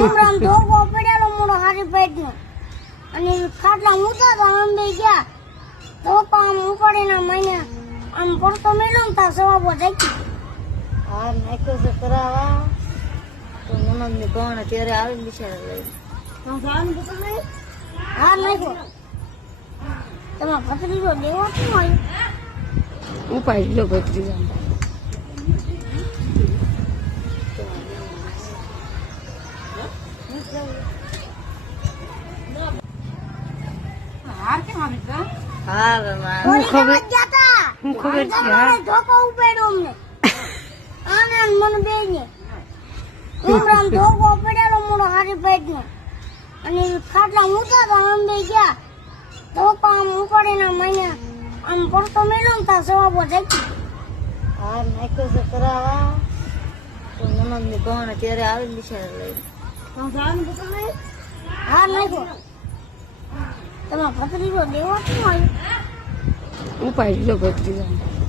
ઉમરામ ધોકો પડેલો મોડો હારી પેટનો અને ખાટલા ઊંચા તો આમ બે ગયા ધોકો આમ ઉપાડીને મને આમ પડતો મેળ્યો ને તાર સવાબો જઈ હાર નાખ્યો છે કરાવા તો નમક ની કોણ ત્યારે આવે ને બિચારા લઈ હા નાખ્યો તમારા ભત્રીજો દેવો શું હોય ઉપાડી લો ભત્રીજા ધોકો ઉપાડ્યો અમને આને મને બે ને ઉમરામ ધોકો પડેલો મોડો હારી પેટનો અને ખાટલા ઊંચા તો આમ બે ગયા ધોકો આમ ઉપાડીને મને આમ પડતો મેળ્યો ને તાર સવાબો જઈ હાર નાખ્યો છે કરાવા તો નમક ની કોણ ત્યારે આવે ને બિચારા લઈ હા નાખ્યો તમારા ભત્રીજો દેવો શું હોય ઉપાડી લો ભત્રીજા